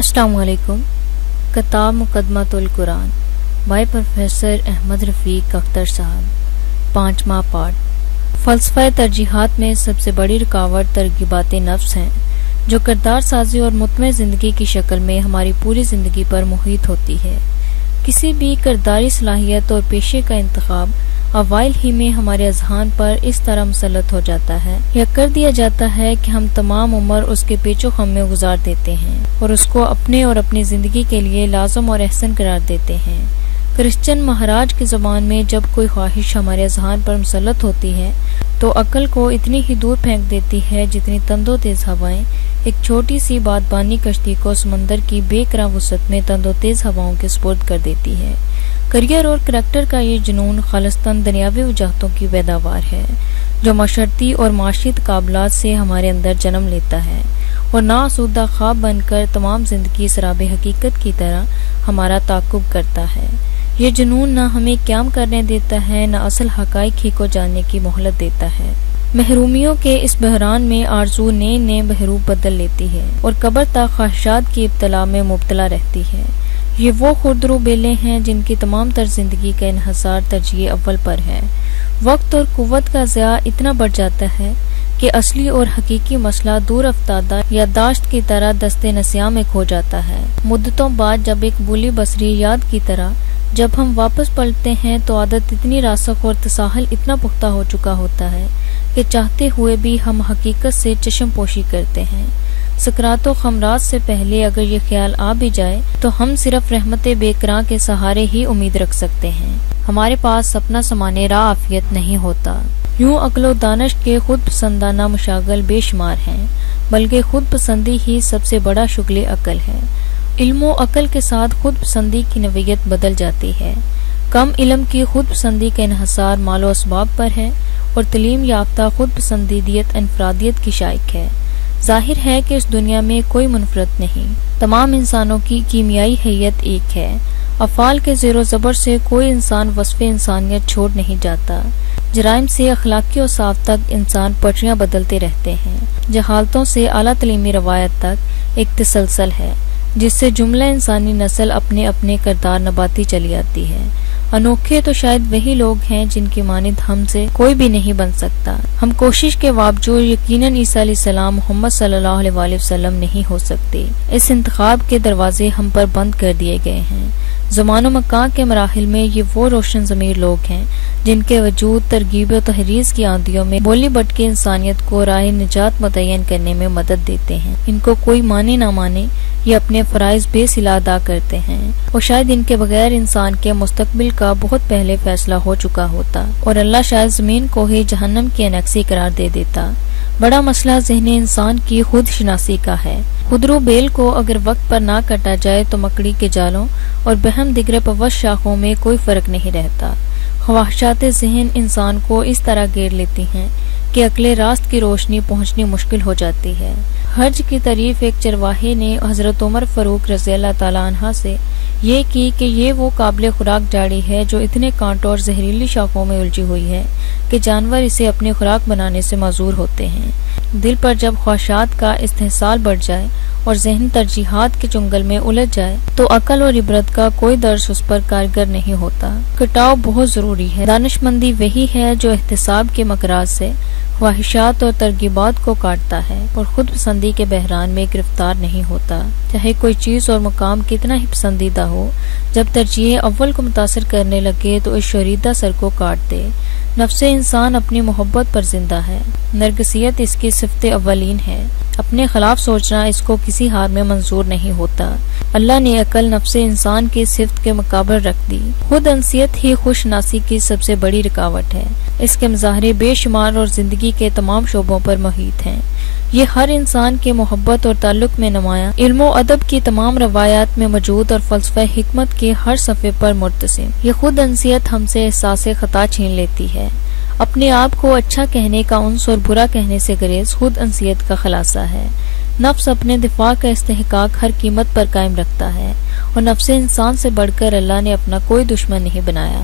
السلام علیکم۔ کتاب مقدمۃ القرآن بائی پروفیسر احمد رفیق اختر صاحب، 5واں پارٹ۔ فلسفہ ترجیحات میں سب سے بڑی رکاوٹ ترغیبات نفس ہیں، جو کردار سازی اور مطمئن زندگی کی شکل میں ہماری پوری زندگی پر محیط ہوتی ہے۔ کسی بھی کرداری صلاحیت اور پیشے کا انتخاب اوائل ہی میں ہمارے اذہان پر اس طرح مسلط ہو جاتا ہے یا کر دیا جاتا ہے کہ ہم تمام عمر اس کے پیچ و خم میں گزار دیتے ہیں اور اس کو اپنے اور اپنی زندگی کے لیے لازم اور احسن قرار دیتے ہیں۔ کرسچن مہاراج کی زبان میں جب کوئی خواہش ہمارے اذہان پر مسلط ہوتی ہے تو عقل کو اتنی ہی دور پھینک دیتی ہے جتنی تند و تیز ہوائیں ایک چھوٹی سی بادبانی کشتی کو سمندر کی بے قرار وسعت میں تند و تیز ہواؤں کے سپرد کر دیتی ہے۔ کریئر اور کریکٹر کا یہ جنون خالصتاً دنیاوی وجاہتوں کی پیداوار ہے، جو معاشرتی اور معاشی تقابلات سے ہمارے اندر جنم لیتا ہے اور ناآسودہ خواب بن کر تمام زندگی سراب حقیقت کی طرح ہمارا تعاقب کرتا ہے۔ یہ جنون نہ ہمیں قیام کرنے دیتا ہے، نہ اصل حقائق ہی کو جاننے کی مہلت دیتا ہے۔ محرومیوں کے اس بحران میں آرزو نئے نئے بحروب بدل لیتی ہے اور قبر تک خواہشات کی ابتلا میں مبتلا رہتی ہے۔ یہ وہ خردرو بیلیں ہیں جن کی تمام تر زندگی کا انحصار ترجیح اول پر ہے۔ وقت اور قوت کا ضیاع اتنا بڑھ جاتا ہے کہ اصلی اور حقیقی مسئلہ دور افتادہ یادداشت کی طرح دست نسیاں میں کھو جاتا ہے۔ مدتوں بعد جب ایک بولی بصری یاد کی طرح جب ہم واپس پلٹتے ہیں تو عادت اتنی راسخ اور تساہل اتنا پختہ ہو چکا ہوتا ہے کہ چاہتے ہوئے بھی ہم حقیقت سے چشم پوشی کرتے ہیں۔ سکرات و خمرات سے پہلے اگر یہ خیال آ بھی جائے تو ہم صرف رحمت بے قراں کے سہارے ہی امید رکھ سکتے ہیں۔ ہمارے پاس اپنا سمانے راہ عافیت نہیں ہوتا۔ یوں عقل و دانش کے خود پسندانہ مشاغل بے شمار ہیں، بلکہ خود پسندی ہی سب سے بڑا شغل عقل ہے۔ علم و عقل کے ساتھ خود پسندی کی نوعیت بدل جاتی ہے۔ کم علم کی خود پسندی کا انحصار مال و اسباب پر ہے اور تعلیم یافتہ خود پسندیدیت انفرادیت کی شائق ہے۔ ظاہر ہے کہ اس دنیا میں کوئی منفرد نہیں، تمام انسانوں کی کیمیائی حیت ایک ہے۔ افعال کے زیر و زبر سے کوئی انسان وصف انسانیت چھوڑ نہیں جاتا۔ جرائم سے اخلاقی اوصاف تک انسان پٹریاں بدلتے رہتے ہیں۔ جہالتوں سے اعلیٰ تعلیمی روایت تک ایک تسلسل ہے جس سے جملہ انسانی نسل اپنے اپنے کردار نبھاتی چلی آتی ہے۔ انوکھے تو شاید وہی لوگ ہیں جن کی مانند ہم سے کوئی بھی نہیں بن سکتا۔ ہم کوشش کے باوجود یقیناً عیسیٰ علیہ السلام محمد صلی اللہ علیہ وآلہ وسلم نہیں ہو سکتے۔ اس انتخاب کے دروازے ہم پر بند کر دیے گئے ہیں۔ زمان و مکان کے مراحل میں یہ وہ روشن ضمیر لوگ ہیں جن کے وجود ترغیب و تحریض کی آندھیوں میں بولی بٹ کے انسانیت کو راہ نجات متعین کرنے میں مدد دیتے ہیں۔ ان کو کوئی مانے نہ مانے، یہ اپنے فرائض بے صلہ ادا کرتے ہیں اور شاید ان کے بغیر انسان کے مستقبل کا بہت پہلے فیصلہ ہو چکا ہوتا اور اللہ شاید زمین کو ہی جہنم کی انیکسی قرار دے دیتا۔ بڑا مسئلہ ذہن انسان کی خود شناسی کا ہے۔ خودرو بیل کو اگر وقت پر نہ کاٹا جائے تو مکڑی کے جالوں اور بہم دگر پوش شاخوں میں کوئی فرق نہیں رہتا۔ خواہشات ذہن انسان کو اس طرح گھیر لیتی ہیں کہ عقل راست کی روشنی پہنچنی مشکل ہو جاتی ہے۔ حج کی تعریف ایک چرواہے نے حضرت عمر فاروق رضی اللہ تعالیٰ عنہ سے یہ کی کہ یہ وہ قابل خوراک جاڑی ہے جو اتنے کانٹوں اور زہریلی شاخوں میں الجھی ہوئی ہے کہ جانور اسے اپنی خوراک بنانے سے معذور ہوتے ہیں۔ دل پر جب خواہشات کا استحصال بڑھ جائے اور ذہن ترجیحات کے چنگل میں الجھ جائے تو عقل اور عبرت کا کوئی درس اس پر کارگر نہیں ہوتا۔ کٹاؤ بہت ضروری ہے۔ دانش مندی وہی ہے جو احتساب کے مقراظ سے خواہشات اور ترغیبات کو کاٹتا ہے اور خود پسندی کے بحران میں گرفتار نہیں ہوتا۔ چاہے کوئی چیز اور مقام کتنا ہی پسندیدہ ہو، جب ترجیح اول کو متاثر کرنے لگے تو اس شوریدہ سر کو کاٹ دے۔ نفس انسان اپنی محبت پر زندہ ہے، نرگسیت اس کی صفت اولین ہے۔ اپنے خلاف سوچنا اس کو کسی حال میں منظور نہیں ہوتا۔ اللہ نے عقل نفس انسان کی صفت کے مقابل رکھ دی۔ خود انسیت ہی خوش ناسی کی سب سے بڑی رکاوٹ ہے۔ اس کے مظاہرے بے شمار اور زندگی کے تمام شعبوں پر محیط ہیں۔ یہ ہر انسان کے محبت اور تعلق میں نمایاں، علم و ادب کی تمام روایات میں موجود اور فلسفہ حکمت کے ہر صفحے پر مرتسم۔ یہ خود انسیت ہم سے احساس خطا چھین لیتی ہے۔ اپنے آپ کو اچھا کہنے کا انس اور برا کہنے سے گریز خود انسیت کا خلاصہ ہے۔ نفس اپنے دفاع کا استحقاق ہر قیمت پر قائم رکھتا ہے اور نفس انسان سے بڑھ کر اللہ نے اپنا کوئی دشمن نہیں بنایا۔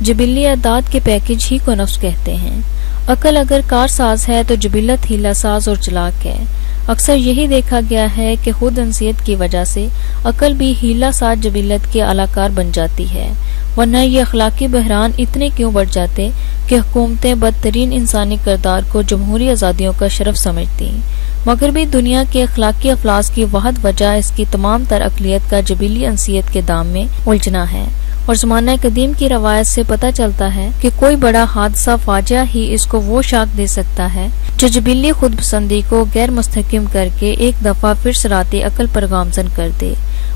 جبلی اعداد کے پیکج ہی کو نفس کہتے ہیں۔ عقل اگر کار ساز ہے تو جبلت ہیلا ساز اور چلاک ہے۔ اکثر یہی دیکھا گیا ہے کہ خود انسیت کی وجہ سے عقل بھی ہیلا ساز جبلت کے اعلیٰ بن جاتی ہے، ورنہ یہ اخلاقی بحران اتنے کیوں بڑھ جاتے کہ حکومتیں بدترین انسانی کردار کو جمہوری آزادیوں کا شرف سمجھتی۔ مغربی دنیا کے اخلاقی افلاس کی واحد وجہ اس کی تمام تر اقلیت کا جبلی انسیت کے دام میں الجھنا ہے، اور زمانہ قدیم کی روایت سے پتہ چلتا ہے کہ کوئی بڑا حادثہ فاجعہ ہی اس کو وہ شاخ دے سکتا ہے جو جبلی خود پسندی کو غیر مستحکم کر کے ایک دفعہ پھر صراط عقل پر گامزن کر دے۔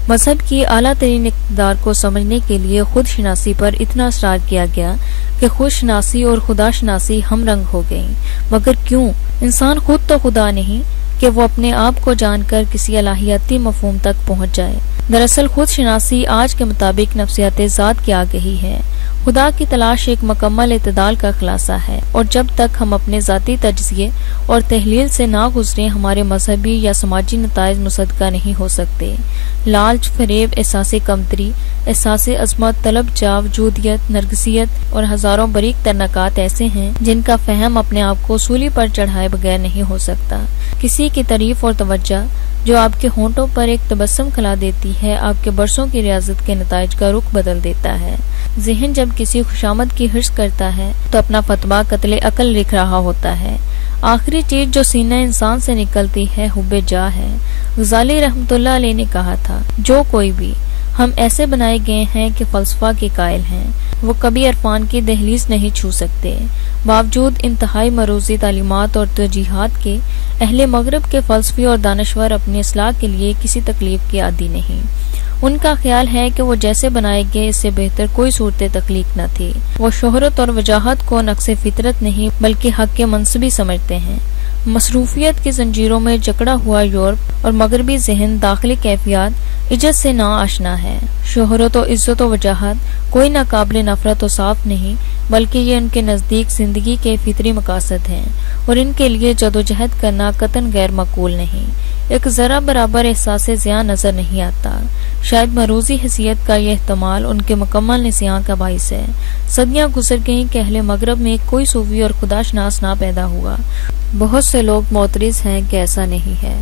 مذہب کی اعلیٰ ترین اقتدار کو سمجھنے کے لیے خود شناسی پر اتنا اصرار کیا گیا کہ خود شناسی اور خدا شناسی ہم رنگ ہو گئیں، مگر کیوں؟ انسان خود تو خدا نہیں کہ وہ اپنے آپ کو جان کر کسی الہیاتی مفہوم تک پہنچ جائے۔ دراصل خود شناسی آج کے مطابق نفسیات ذات کی آگہی ہے۔ خدا کی تلاش ایک مکمل اعتدال کا خلاصہ ہے، اور جب تک ہم اپنے ذاتی تجزیے اور تحلیل سے نہ گزریں ہمارے مذہبی یا سماجی نتائج مصدقہ نہیں ہو سکتے۔ لالچ، فریب، احساس کمتری، احساس عظمت، طلب جا، وجودیت، نرگسیت اور ہزاروں باریک تر نکات ایسے ہیں جن کا فہم اپنے آپ کو سولی پر چڑھائے بغیر نہیں ہو سکتا۔ کسی کی تعریف اور توجہ جو آپ کے ہونٹوں پر ایک تبسم کھلا دیتی ہے، آپ کے برسوں کی ریاضت کے نتائج کا رخ بدل دیتا ہے۔ ذہن جب کسی خوشامد کی حرص کرتا ہے تو اپنا فتویٰ قتل عقل لکھ رہا ہوتا ہے۔ آخری چیز جو سینہ انسان سے نکلتی ہے حب جاہ ہے۔ غزالی رحمۃ اللہ علیہ نے کہا تھا، جو کوئی بھی ہم ایسے بنائے گئے ہیں کہ فلسفہ کے قائل ہیں، وہ کبھی عرفان کی دہلیز نہیں چھو سکتے۔ باوجود انتہائی مروزی تعلیمات اور توجیہات کے، اہل مغرب کے فلسفی اور دانشور اپنی اصلاح کے لیے کسی تکلیف کے عادی نہیں۔ ان کا خیال ہے کہ وہ جیسے بنائے گئے اس سے بہتر کوئی صورت تخلیق نہ تھی۔ وہ شہرت اور وجاہت کو نقص فطرت نہیں بلکہ حق کے منصبی سمجھتے ہیں۔ مصروفیت کی زنجیروں میں جکڑا ہوا یورپ اور مغربی ذہن داخلی کیفیات عزت سے نا آشنا ہے۔ شہرت و عزت و وجاہت کوئی ناقابل نفرت و صاف نہیں، بلکہ یہ ان کے نزدیک زندگی کے فطری مقاصد ہیں، اور ان کے لیے جدوجہد کرنا قطعاً غیر معقول نہیں۔ ایک ذرا برابر احساس زیاں نظر نہیں آتا۔ شاید مروزی حیثیت کا یہ احتمال ان کے مکمل نسیان کا باعث ہے۔ صدیاں گزر گئیں کہ اہل مغرب میں کوئی صوفی اور خدا شناس نہ پیدا ہوا۔ بہت سے لوگ معترض ہیں کہ ایسا نہیں ہے۔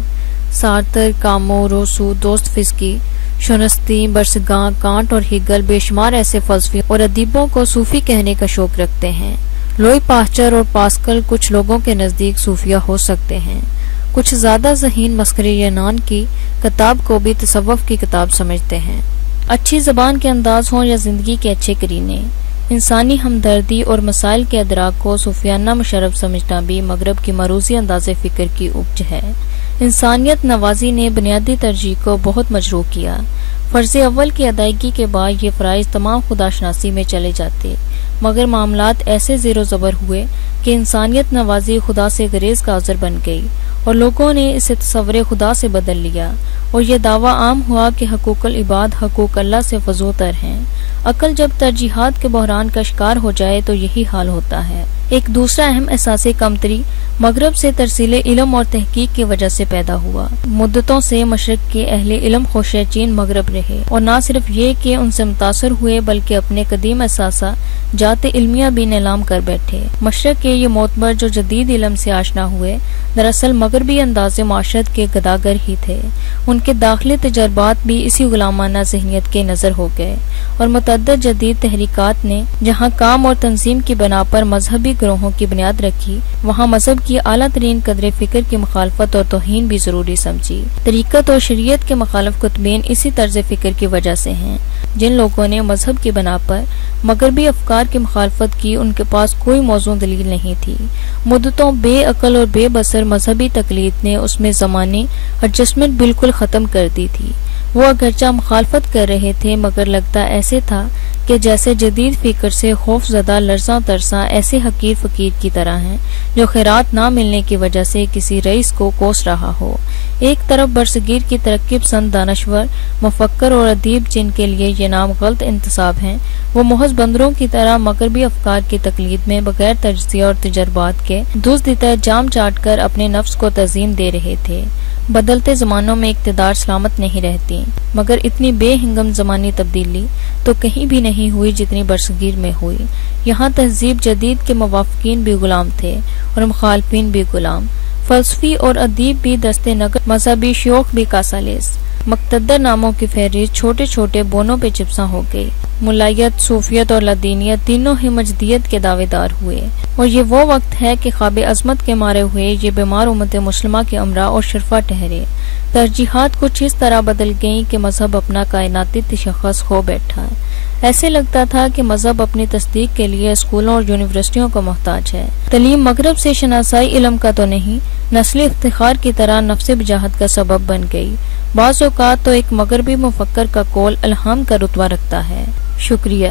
سارتر، کامو، روسو، دوستویفسکی، شونستی، برسگاں، کانٹ اور ہیگل بے شمار ایسے فلسفی اور ادیبوں کو صوفی کہنے کا شوق رکھتے ہیں۔ لوئی پاسچر اور پاسکل کچھ لوگوں کے نزدیک صوفیہ ہو سکتے ہیں۔ کچھ زیادہ ذہین مسخرے یونان کی کتاب کو بھی تصوف کی کتاب سمجھتے ہیں۔ اچھی زبان کے انداز ہوں یا زندگی کے اچھے کرینے، انسانی ہمدردی اور مسائل کے ادراک کو صوفیانہ مشرف سمجھنا بھی مغرب کی مروزی انداز فکر کی اپج ہے۔ انسانیت نوازی نے بنیادی ترجیح کو بہت مجروح کیا۔ فرض اول کی ادائیگی کے بعد یہ فرائض تمام خدا شناسی میں چلے جاتے، مگر معاملات ایسے زیر و زبر ہوئے کہ انسانیت نوازی خدا سے گریز کا عذر بن گئی، اور لوگوں نے اسے تصور خدا سے بدل لیا، اور یہ دعویٰ عام ہوا کہ حقوق العباد حقوق اللہ سے فضو تر ہیں۔ عقل جب ترجیحات کے بحران کا شکار ہو جائے تو یہی حال ہوتا ہے۔ ایک دوسرا اہم احساس کمتری مغرب سے ترسیل علم اور تحقیق کی وجہ سے پیدا ہوا۔ مدتوں سے مشرق کے اہل علم خوش چین مغرب رہے، اور نہ صرف یہ کہ ان سے متاثر ہوئے بلکہ اپنے قدیم احساسہ جات علمیہ بھی نیلام کر بیٹھے۔ مشرق کے یہ معتبر جو جدید علم سے آشنا ہوئے، دراصل مغربی انداز معاشرت کے گداگر ہی تھے۔ ان کے داخلی تجربات بھی اسی غلامانہ ذہنیت کے نظر ہو گئے، اور متعدد جدید تحریکات نے جہاں کام اور تنظیم کی بنا پر مذہبی گروہوں کی بنیاد رکھی، وہاں مذہب کی اعلیٰ ترین قدر فکر کی مخالفت اور توہین بھی ضروری سمجھی۔ طریقت اور شریعت کے مخالف کتبین اسی طرز فکر کی وجہ سے ہیں۔ جن لوگوں نے مذہب کی بنا پر مغربی افکار کی مخالفت کی، ان کے پاس کوئی موزوں دلیل نہیں تھی۔ مدتوں بے عقل اور بے بصر مذہبی تقلید نے اس میں زمانی ایڈجسٹمنٹ بالکل ختم کر دی تھی۔ وہ اگرچہ مخالفت کر رہے تھے، مگر لگتا ایسے تھا کہ جیسے جدید فکر سے خوف زدہ لرزاں ترساں ایسے حقیر فقیر کی طرح ہیں جو خیرات نہ ملنے کی وجہ سے کسی رئیس کو کوس رہا ہو۔ ایک طرف برصغیر کی ترقی پسند دانشور، مفکر اور ادیب جن کے لیے یہ نام غلط انتصاب ہیں، وہ محض بندروں کی طرح مغربی افکار کی تقلید میں بغیر تجزیہ اور تجربات کے دزدیدہ جام چاٹ کر اپنے نفس کو تعظیم دے رہے تھے۔ بدلتے زمانوں میں اقتدار سلامت نہیں رہتی، مگر اتنی بے ہنگم زمانی تبدیلی تو کہیں بھی نہیں ہوئی جتنی برصغیر میں ہوئی۔ یہاں تہذیب جدید کے موافقین بھی غلام تھے اور مخالفین بھی غلام۔ فلسفی اور ادیب بھی دستے نگر، مذہبی شیوخ بھی کاسالیس، مقتدر ناموں کی فہرست چھوٹے چھوٹے بونوں پہ چپساں ہو گئی۔ ملائیت، صوفیت اور لادینیت تینوں ہی مجدیت کے دعوے دار ہوئے، اور یہ وہ وقت ہے کہ خواب عظمت کے مارے ہوئے یہ بیمار امت مسلمہ کے امراء اور شرفا ٹھہرے۔ ترجیحات کچھ اس طرح بدل گئیں کہ مذہب اپنا کائناتی تشخص کھو بیٹھا ہے۔ ایسے لگتا تھا کہ مذہب اپنی تصدیق کے لیے اسکولوں اور یونیورسٹیوں کو محتاج ہے۔ تعلیم مغرب سے شناسائی علم کا تو نہیں، نسلی افتخار کی طرح نفس بجاہت کا سبب بن گئی۔ بعض اوقات تو ایک مغربی مفکر کا قول الہام کا رتبہ رکھتا ہے۔ شکریہ۔